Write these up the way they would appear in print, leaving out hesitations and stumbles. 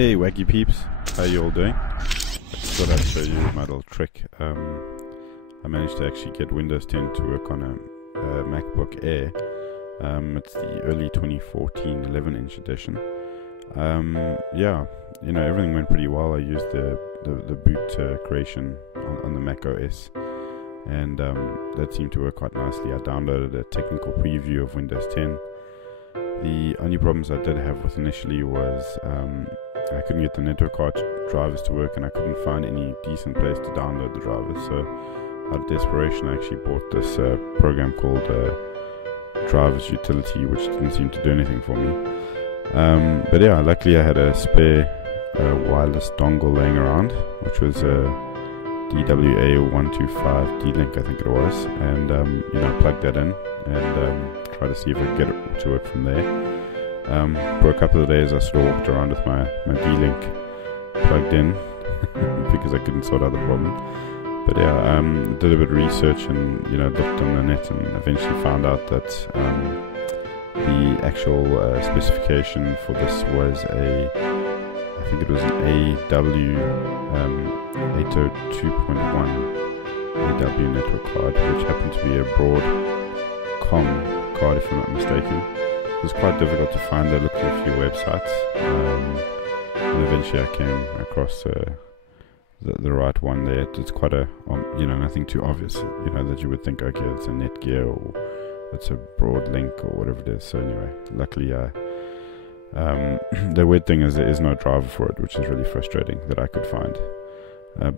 Hey wacky peeps, how you all doing? I just thought I'd show you my little trick. I managed to actually get Windows 10 to work on a MacBook Air. It's the early 2014 11-inch edition. Yeah, you know, everything went pretty well. I used the boot creation on the Mac OS, and that seemed to work quite nicely. I downloaded a technical preview of Windows 10. The only problems I did have with initially was I couldn't get the network card drivers to work, and I couldn't find any decent place to download the drivers. So out of desperation, I actually bought this program called Drivers Utility, which didn't seem to do anything for me. But yeah, luckily I had a spare wireless dongle laying around, which was a DWA125 D-Link, I think it was, and you know, plugged that in and try to see if I could get it to work from there. For a couple of days I sort of walked around with my D-Link plugged in because I couldn't sort out the problem. But yeah, did a bit of research and, you know, looked on the net and eventually found out that the actual specification for this was I think it was an AW 802.1 AW network card, which happened to be a Broadcom card, if I'm not mistaken. It was quite difficult to find. I looked at a few websites, and eventually I came across the right one there. It's quite a, you know, nothing too obvious, you know, that you would think, okay, it's a Netgear or it's a Broadlink or whatever it is. So anyway, luckily the weird thing is there is no driver for it, which is really frustrating that I could find.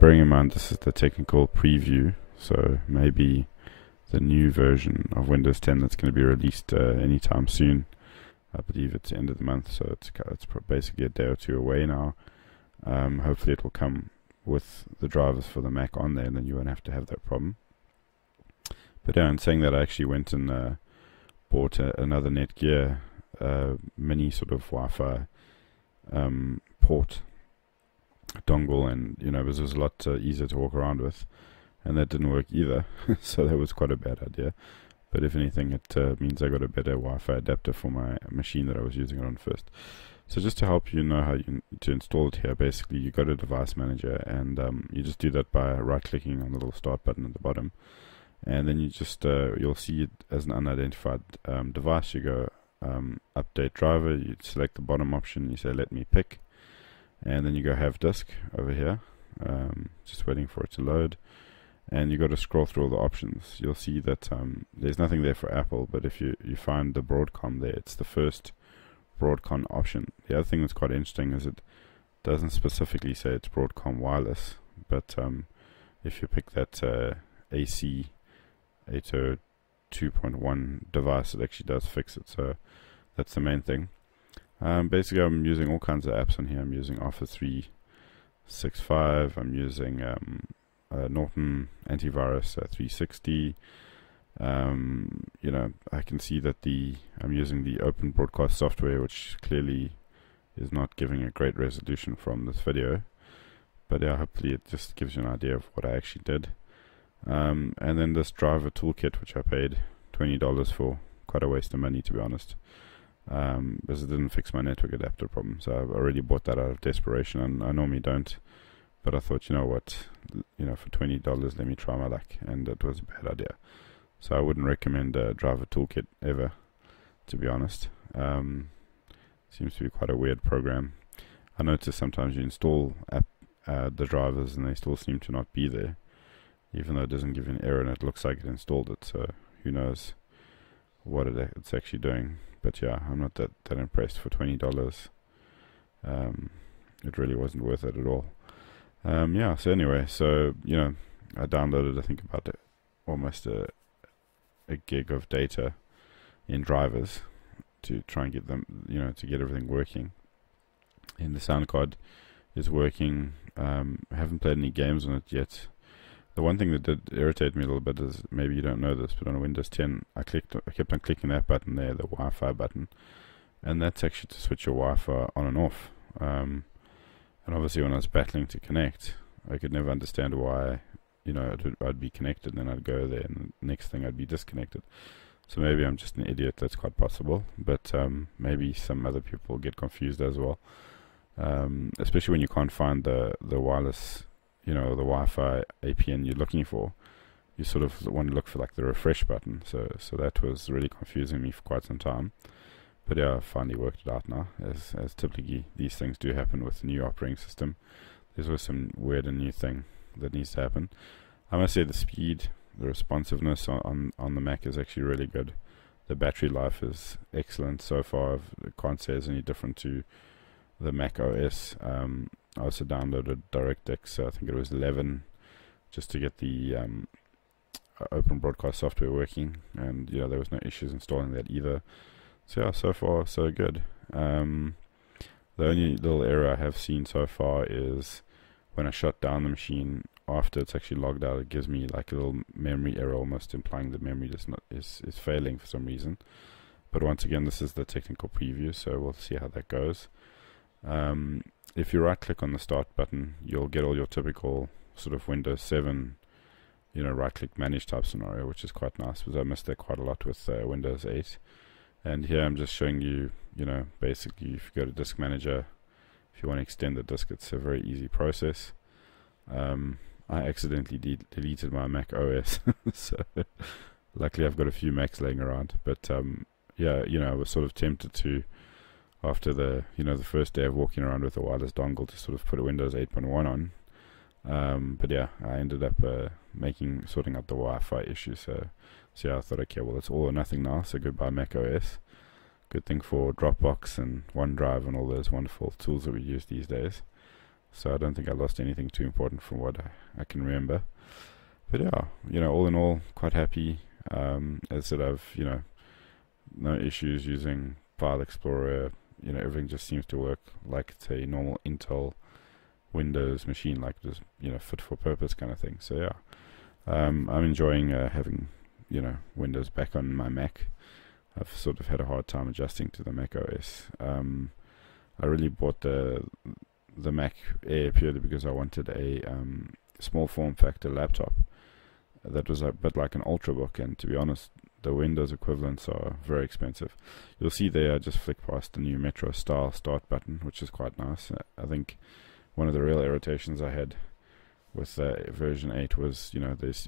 Bearing in mind this is the technical preview, so maybe the new version of Windows 10 that's going to be released anytime soon. I believe it's the end of the month, so it's basically a day or two away now. Hopefully it will come with the drivers for the Mac on there, and then you won't have to have that problem. But yeah, in saying that, I actually went and bought another Netgear mini sort of Wi-Fi port dongle, and you know, it was a lot easier to walk around with, and that didn't work either. So that was quite a bad idea. But if anything, it means I got a better Wi-Fi adapter for my machine that I was using it on first. So just to help you know how to install it here, basically you go to Device Manager, and you just do that by right-clicking on the little Start button at the bottom, and then you just you'll see it as an unidentified device. You go Update Driver, you select the bottom option, you say Let me pick, and then you go Have Disk over here, just waiting for it to load. And you got to scroll through all the options. You'll see that there's nothing there for Apple, but if you find the Broadcom there, it's the first Broadcom option. The other thing that's quite interesting is it doesn't specifically say it's Broadcom wireless, but if you pick that AC 802.1 device, it actually does fix it. So that's the main thing. Basically, I'm using all kinds of apps on here. I'm using Office 365. I'm using Norton Antivirus 360. You know, I can see that I'm using the Open Broadcast software, which clearly is not giving a great resolution from this video, but yeah, hopefully it just gives you an idea of what I actually did. And then this driver toolkit, which I paid $20 for, quite a waste of money to be honest, because it didn't fix my network adapter problem. So I've already bought that out of desperation, and I normally don't, but I thought, you know what, you know, for $20 let me try my luck, and it was a bad idea. So I wouldn't recommend a driver toolkit ever, to be honest. Seems to be quite a weird program. I notice sometimes you install the drivers and they still seem to not be there, even though it doesn't give you an error and it looks like it installed it. So who knows what it's actually doing. But yeah, I'm not that impressed for $20. It really wasn't worth it at all. Yeah, so anyway, so you know, I downloaded, I think, about almost a gig of data in drivers to try and get them, you know, to get everything working. And the sound card is working. I haven't played any games on it yet. The one thing that did irritate me a little bit is, maybe you don't know this, but on Windows 10 I kept on clicking that button there, the Wi-Fi button, and that's actually to switch your Wi-Fi on and off. And obviously when I was battling to connect, I could never understand why, you know, I'd be connected and then I'd go there and the next thing I'd be disconnected. So maybe I'm just an idiot, that's quite possible, but maybe some other people get confused as well. especially when you can't find the wireless, the Wi-Fi APN you're looking for. You sort of want to look for like the refresh button. So that was really confusing me for quite some time. But yeah, I finally worked it out now. As typically these things do happen with the new operating system. There's always some weird and new thing that needs to happen. I must say the speed, the responsiveness on the Mac is actually really good. The battery life is excellent so far. I can't say it's any different to the Mac OS. I also downloaded DirectX, I think it was 11, just to get the Open Broadcast software working, and there was no issues installing that either. So yeah, so far so good. The only little error I have seen so far is when I shut down the machine after it's actually logged out, it gives me like a little memory error, almost implying the memory is failing for some reason. But once again, this is the technical preview, so we'll see how that goes. If you right click on the start button, you'll get all your typical sort of Windows 7 right click manage type scenario, which is quite nice, because I missed that quite a lot with Windows 8. And here I'm just showing you, basically if you go to Disk Manager, if you want to extend the disk, it's a very easy process. I accidentally deleted my Mac OS, so luckily I've got a few Macs laying around. But yeah, I was sort of tempted to, after the the first day of walking around with a wireless dongle, to sort of put a Windows 8.1 on. But yeah, I ended up sorting out the Wi-Fi issue. So yeah, I thought, okay, well, it's all or nothing now, so goodbye Mac OS. Good thing for Dropbox and OneDrive and all those wonderful tools that we use these days. So I don't think I lost anything too important from what I can remember. But yeah, all in all, quite happy. As I said, I've no issues using File Explorer. Everything just seems to work like it's a normal Intel Windows machine, like just fit for purpose kind of thing. So yeah, I'm enjoying having Windows back on my Mac. I've sort of had a hard time adjusting to the Mac OS. I really bought the Mac Air purely because I wanted a small form factor laptop that was a bit like an Ultrabook, and to be honest, the Windows equivalents are very expensive. You'll see there I just flick past the new Metro style start button, which is quite nice. I think one of the real irritations I had with version 8 was,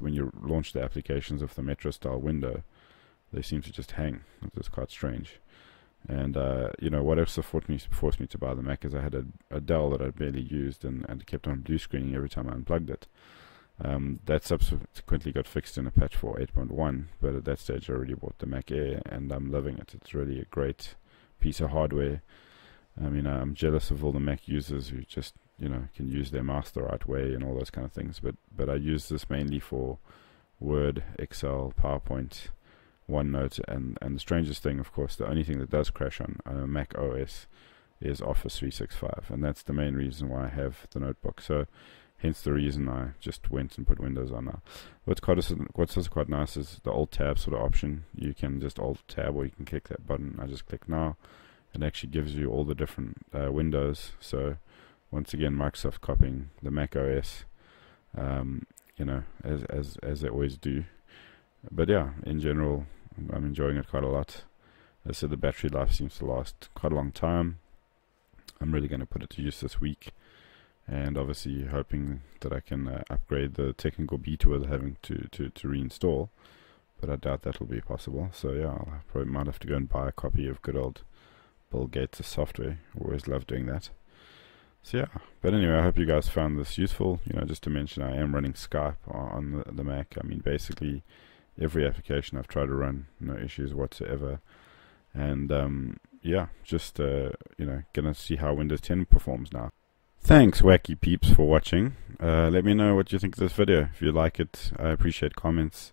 when you launch the applications of the Metro style window, they seem to just hang. It was quite strange. And what also forced me to buy the Mac is I had a Dell that I barely used and kept on blue screening every time I unplugged it. That subsequently got fixed in a patch for 8.1, but at that stage I already bought the Mac Air and I'm loving it. It's really a great piece of hardware. I mean, I'm jealous of all the Mac users who just can use their mouse the right way and all those kind of things, but I use this mainly for Word, Excel, PowerPoint, OneNote, and the strangest thing, of course, the only thing that does crash on a Mac OS is Office 365, and that's the main reason why I have the notebook. So hence the reason I just went and put Windows on now. What's also quite nice is the Alt Tab sort of option. You can just Alt Tab, or you can click that button. I just click now. It actually gives you all the different windows. So once again, Microsoft copying the Mac OS, as they always do. But yeah, in general, I'm enjoying it quite a lot. As I said, the battery life seems to last quite a long time. I'm really going to put it to use this week, and obviously hoping that I can upgrade the technical beta without having to reinstall, but I doubt that will be possible. So yeah, I probably might have to go and buy a copy of good old Bill Gates' software. Always love doing that. So yeah, but anyway, I hope you guys found this useful. Just to mention, I am running Skype on the Mac. I mean, basically every application I've tried to run, no issues whatsoever. And yeah, just gonna see how Windows 10 performs now. Thanks, wacky peeps, for watching. Let me know what you think of this video. If you like it, I appreciate comments.